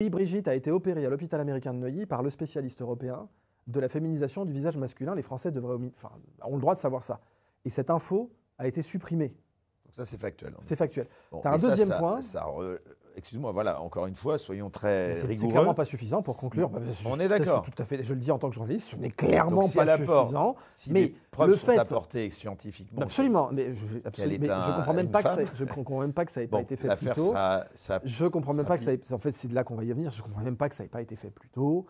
Oui, Brigitte a été opérée à l'hôpital américain de Neuilly par le spécialiste européen de la féminisation du visage masculin. Les Français ont le droit de savoir ça. Et cette info a été supprimée. Donc ça, c'est factuel. C'est factuel. Bon, Tu as un deuxième point. Excuse-moi, voilà, encore une fois, soyons très rigoureux. C'est clairement pas suffisant pour conclure. On est d'accord. Tout à fait, je le dis en tant que journaliste, ce n'est clairement pas suffisant. Si mais des preuves sont apportées scientifiquement. Absolument, mais je comprends même pas que ça ait pas été fait plus tôt. Je comprends même pas que ça ait, en fait, c'est de là qu'on va y venir. Je comprends même pas que ça ait pas été fait plus tôt.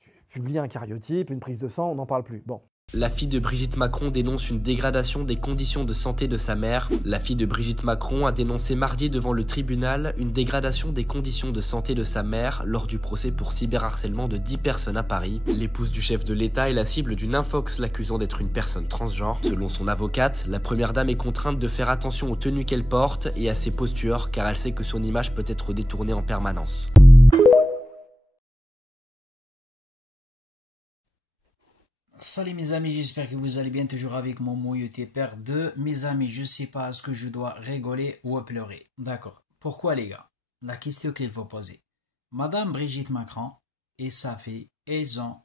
Tu publies un karyotype, une prise de sang, on n'en parle plus. Bon. La fille de Brigitte Macron dénonce une dégradation des conditions de santé de sa mère. La fille de Brigitte Macron a dénoncé mardi devant le tribunal une dégradation des conditions de santé de sa mère lors du procès pour cyberharcèlement de 10 personnes à Paris. L'épouse du chef de l'État est la cible d'une infox l'accusant d'être une personne transgenre. Selon son avocate, la première dame est contrainte de faire attention aux tenues qu'elle porte et à ses postures car elle sait que son image peut être détournée en permanence. Salut mes amis, j'espère que vous allez bien, toujours avec mon Moyoté Père 2. Mes amis, je sais pas est-ce que je dois rigoler ou pleurer. D'accord. Pourquoi les gars? La question qu'il faut poser. Madame Brigitte Macron et sa fille, ils ont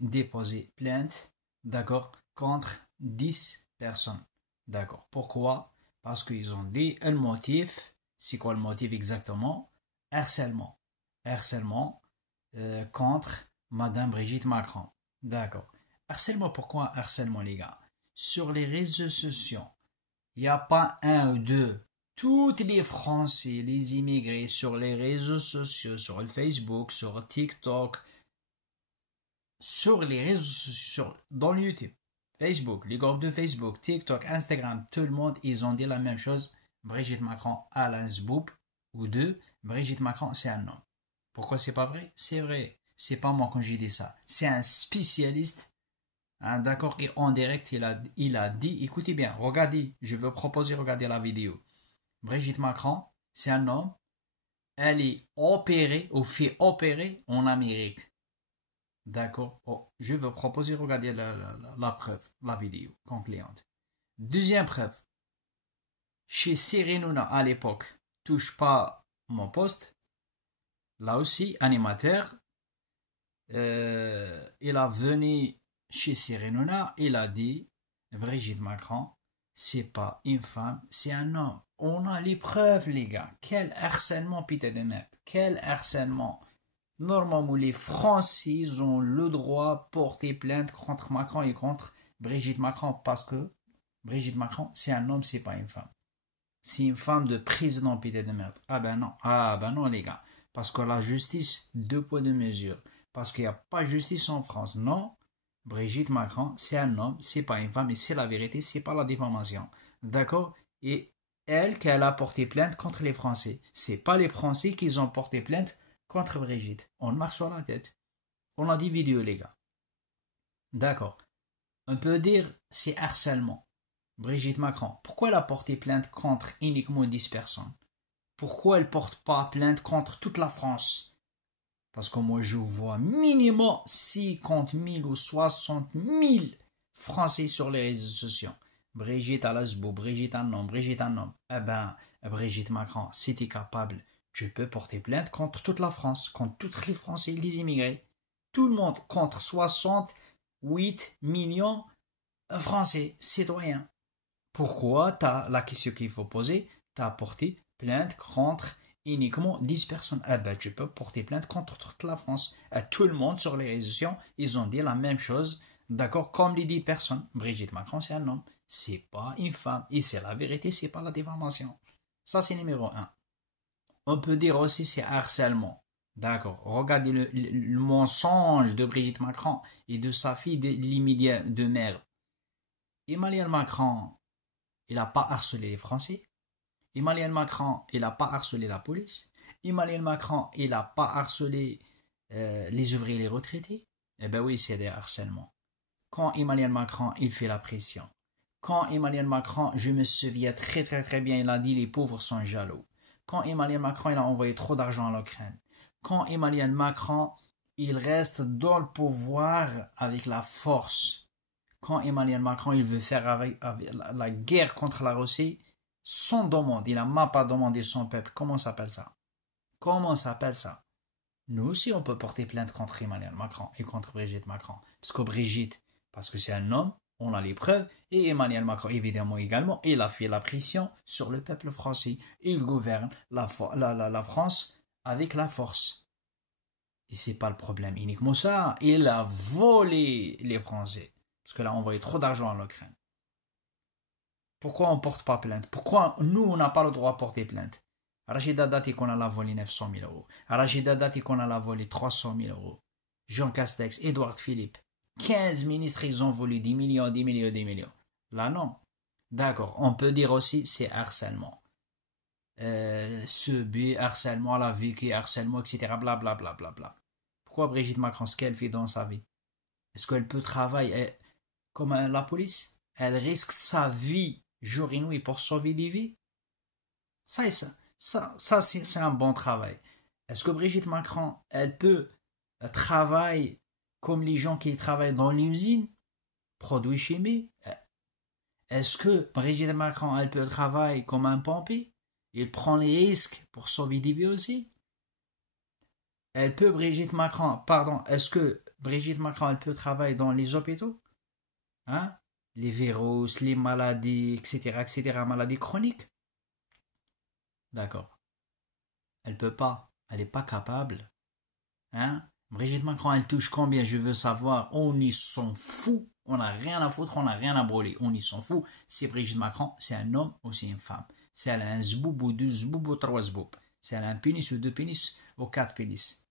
déposé plainte, d'accord, contre 10 personnes. D'accord. Pourquoi? Parce qu'ils ont dit un motif. C'est quoi le motif exactement? Harcèlement. Harcèlement contre Madame Brigitte Macron. D'accord. Harcèlement, pourquoi harcèlement les gars? Sur les réseaux sociaux, il n'y a pas un ou deux. Tous les Français, les immigrés sur les réseaux sociaux, sur le Facebook, sur TikTok, sur les réseaux sociaux, dans le YouTube, Facebook, les groupes de Facebook, TikTok, Instagram, tout le monde, ils ont dit la même chose. Brigitte Macron a un zboub, ou deux, Brigitte Macron c'est un homme. Pourquoi c'est pas vrai? C'est vrai. C'est pas moi quand j'ai dit ça. C'est un spécialiste. Hein, d'accord, et en direct, il a dit, écoutez bien, regardez, je veux proposer, regardez la vidéo. Brigitte Macron, c'est un homme, elle est opérée, ou fait opérer en Amérique. D'accord, je veux proposer, regardez la preuve, la vidéo concluante. Deuxième preuve, chez Cyril Hanouna à l'époque, touche pas mon poste, là aussi, animateur, il a venu chez Cyril Hanouna, il a dit Brigitte Macron, c'est pas une femme, c'est un homme. On a les preuves, les gars. Quel harcèlement, putain de merde. Quel harcèlement. Normalement, les Français ont le droit de porter plainte contre Macron et contre Brigitte Macron parce que Brigitte Macron, c'est un homme, c'est pas une femme. C'est une femme de président, putain de merde. Ah ben non, les gars. Parce que la justice, deux poids, deux mesures. Parce qu'il n'y a pas de justice en France. Non. Brigitte Macron, c'est un homme, c'est pas une femme, et c'est la vérité, c'est pas la diffamation. D'accord? Et elle, qu'elle a porté plainte contre les Français. C'est pas les Français qui ont porté plainte contre Brigitte. On marche sur la tête. On a dit vidéo, les gars. D'accord. On peut dire c'est harcèlement. Brigitte Macron, pourquoi elle a porté plainte contre uniquement 10 personnes? Pourquoi elle porte pas plainte contre toute la France? Parce que moi, je vois minimum 50 000 ou 60 000 Français sur les réseaux sociaux. Brigitte à l'asbo, Brigitte un homme, Brigitte un homme. Eh ben, Brigitte Macron, si tu es capable, tu peux porter plainte contre toute la France, contre tous les Français, les immigrés. Tout le monde, contre 68 millions de Français, citoyens. Pourquoi, la question qu'il faut poser, tu as porté plainte contre uniquement 10 personnes. Ah ben, tu peux porter plainte contre toute la France. Tout le monde sur les réseaux sociaux, ils ont dit la même chose. D'accord, comme les 10 personnes. Brigitte Macron, c'est un homme. C'est pas une femme. Et c'est la vérité, c'est pas la diffamation. Ça, c'est numéro 1. On peut dire aussi c'est harcèlement. D'accord. Regardez le mensonge de Brigitte Macron et de sa fille l'immédiat de mère. Emmanuel Macron, il n'a pas harcelé les Français. Emmanuel Macron, il n'a pas harcelé la police. Emmanuel Macron, il n'a pas harcelé les ouvriers et les retraités. Eh bien oui, c'est des harcèlements. Quand Emmanuel Macron, il fait la pression. Quand Emmanuel Macron, je me souviens très très très bien, il a dit les pauvres sont jaloux. Quand Emmanuel Macron, il a envoyé trop d'argent à l'Ukraine. Quand Emmanuel Macron, il reste dans le pouvoir avec la force. Quand Emmanuel Macron, il veut faire avec la guerre contre la Russie, sans demande, il n'a même pas demandé son peuple. Comment s'appelle ça? Comment s'appelle ça? Nous aussi, on peut porter plainte contre Emmanuel Macron et contre Brigitte Macron. Parce que Brigitte, parce que c'est un homme, on a les preuves, et Emmanuel Macron, évidemment, également, il a fait la pression sur le peuple français. Il gouverne la France avec la force. Et c'est pas le problème uniquement ça. Il a volé les Français. Parce que là, on envoyé trop d'argent à l'Ukraine. Pourquoi on ne porte pas plainte? Pourquoi nous, on n'a pas le droit de porter plainte? Rachida Dati qu'on a volé 900 000 euros. Rachida Dati qu'on a volé 300 000 euros. Jean Castex, Édouard Philippe. 15 ministres, ils ont volé 10 millions, 10 millions, 10 millions. Là, non. D'accord. On peut dire aussi c'est harcèlement. Harcèlement à la vie, harcèlement, etc. Blablabla. Bla, bla, bla. Pourquoi Brigitte Macron, ce qu'elle fait dans sa vie? Est-ce qu'elle peut travailler comme la police? Elle risque sa vie jour et nuit pour sauver des vies? Ça c'est un bon travail. Est-ce que Brigitte Macron, elle peut travailler comme les gens qui travaillent dans l'usine, produits chimiques? Est-ce que Brigitte Macron, elle peut travailler comme un pompier? Il prend les risques pour sauver des vies aussi? Est-ce que Brigitte Macron, elle peut travailler dans les hôpitaux? Hein? Les virus, les maladies, etc., maladies chroniques? D'accord. Elle peut pas. Elle n'est pas capable. Hein? Brigitte Macron, elle touche combien? Je veux savoir. On y s'en fout. On n'a rien à foutre, on n'a rien à brûler. On y s'en fout. Si Brigitte Macron, c'est un homme ou c'est une femme. Si elle a un zboub ou deux zboub ou trois zboub. Si elle a un pénis ou deux pénis ou quatre pénis.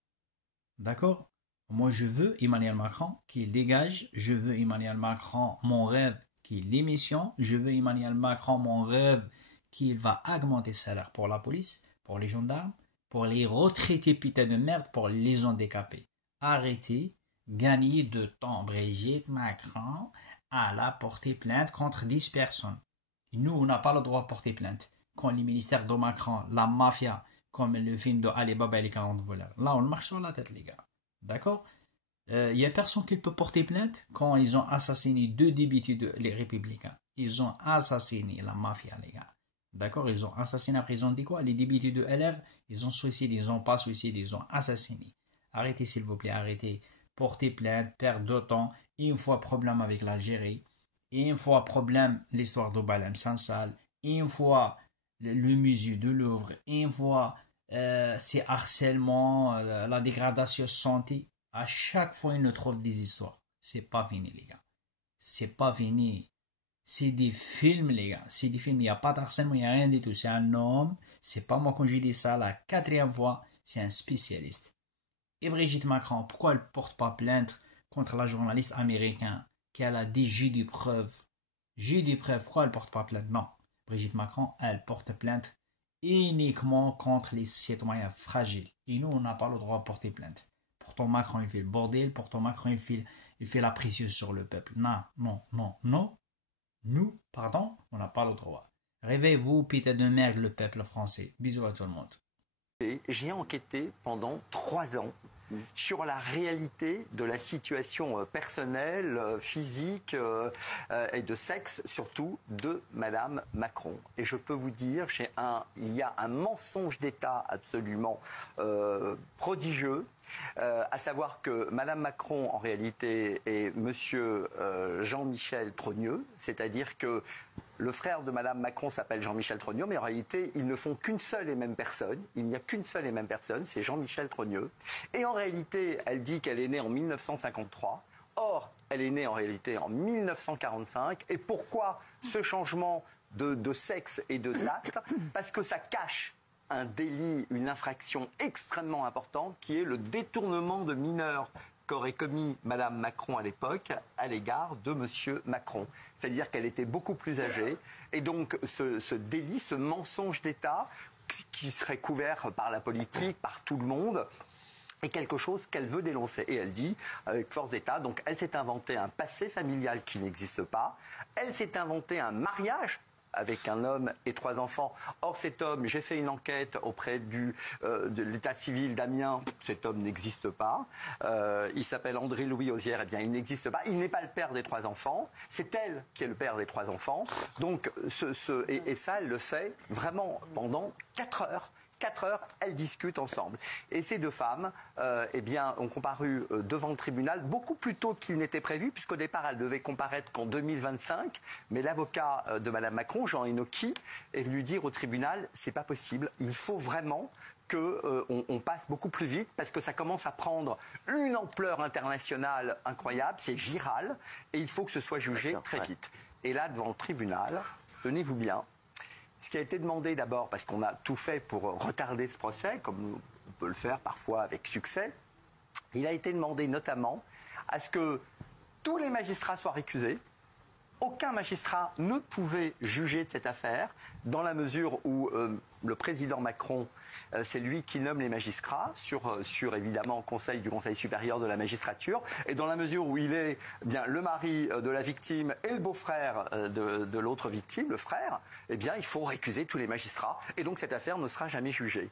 D'accord? Moi, je veux Emmanuel Macron qu'il dégage. Je veux Emmanuel Macron, mon rêve, qu'il démissionne. Je veux Emmanuel Macron, mon rêve, qu'il va augmenter le salaire pour la police, pour les gendarmes, pour les retraités putain de merde, pour les handicapés. Arrêtez, gagnez de temps. Brigitte Macron elle a porté plainte contre 10 personnes. Et nous, on n'a pas le droit de porter plainte. Quand les ministères de Macron, la mafia, comme le film de Alibaba et les 40 voleurs. Là, on marche sur la tête, les gars. D'accord? Il n'y a personne qui peut porter plainte quand ils ont assassiné 2 députés les Républicains. Ils ont assassiné la mafia, les gars. D'accord? Ils ont assassiné après, ils ont dit quoi? Les députés de LR, ils ont suicidé, ils n'ont pas suicidé, ils ont assassiné. Arrêtez, s'il vous plaît, arrêtez. Portez plainte, perdre de temps. Une fois problème avec l'Algérie. Une fois problème, l'histoire de Balem Sansal. Une fois le musée de Louvre. Une fois c'est harcèlement, la dégradation santé. À chaque fois, ils nous trouvent des histoires. C'est pas fini, les gars. C'est pas fini. C'est des films, les gars. C'est des films. Il n'y a pas d'harcèlement, il n'y a rien du tout. C'est un homme. C'est pas moi quand j'ai dit ça la 4e fois. C'est un spécialiste. Et Brigitte Macron, pourquoi elle ne porte pas plainte contre la journaliste américaine qui a dit j'ai des preuves? J'ai des preuves. Pourquoi elle ne porte pas plainte? Non. Brigitte Macron, elle porte plainte uniquement contre les citoyens fragiles. Et nous, on n'a pas le droit de porter plainte. Pourtant, Macron, il fait le bordel. Pourtant, Macron, il fait la pression sur le peuple. Non, non, non, non. Nous, pardon, on n'a pas le droit. Réveillez-vous, putain de merde, le peuple français. Bisous à tout le monde. J'ai enquêté pendant 3 ans sur la réalité de la situation personnelle, physique et de sexe, surtout, de Madame Macron. Et je peux vous dire, il y a un mensonge d'État absolument prodigieux, à savoir que Madame Macron, en réalité, est Monsieur Jean-Michel Trogneux, c'est-à-dire que le frère de Madame Macron s'appelle Jean-Michel Trogneux, mais en réalité, ils ne font qu'une seule et même personne. Il n'y a qu'une seule et même personne, c'est Jean-Michel Trogneux. Et en réalité, elle dit qu'elle est née en 1953. Or, elle est née en réalité en 1945. Et pourquoi ce changement de sexe et de date? Parce que ça cache un délit, une infraction extrêmement importante qui est le détournement de mineurs qu'aurait commis Madame Macron à l'époque à l'égard de Monsieur Macron. C'est-à-dire qu'elle était beaucoup plus âgée. Et donc ce délit, ce mensonge d'État qui serait couvert par la politique, par tout le monde, est quelque chose qu'elle veut dénoncer. Et elle dit, avec force d'État, donc elle s'est inventé un passé familial qui n'existe pas. Elle s'est inventé un mariage avec un homme et 3 enfants. Or, cet homme, j'ai fait une enquête auprès de l'état civil d'Amiens. Cet homme n'existe pas. Il s'appelle André-Louis Osière. Eh bien, il n'existe pas. Il n'est pas le père des 3 enfants. C'est elle qui est le père des 3 enfants. Donc, et ça, elle le fait vraiment pendant 4 heures. 4 heures, elles discutent ensemble. Et ces deux femmes ont comparu devant le tribunal beaucoup plus tôt qu'il n'était prévu, puisqu'au départ, elles devaient comparaître qu'en 2025. Mais l'avocat de Mme Macron, Jean Enoki, est venu dire au tribunal, c'est pas possible, il faut vraiment qu'on passe beaucoup plus vite parce que ça commence à prendre une ampleur internationale incroyable, c'est viral et il faut que ce soit jugé très vite. Et là, devant le tribunal, tenez-vous bien, ce qui a été demandé d'abord, parce qu'on a tout fait pour retarder ce procès, comme on peut le faire parfois avec succès, il a été demandé notamment à ce que tous les magistrats soient récusés. Aucun magistrat ne pouvait juger de cette affaire, dans la mesure où le président Macron, c'est lui qui nomme les magistrats sur évidemment conseil du Conseil supérieur de la magistrature, et dans la mesure où il est bien le mari de la victime et le beau-frère de l'autre victime, le frère, eh bien il faut récuser tous les magistrats, et donc cette affaire ne sera jamais jugée.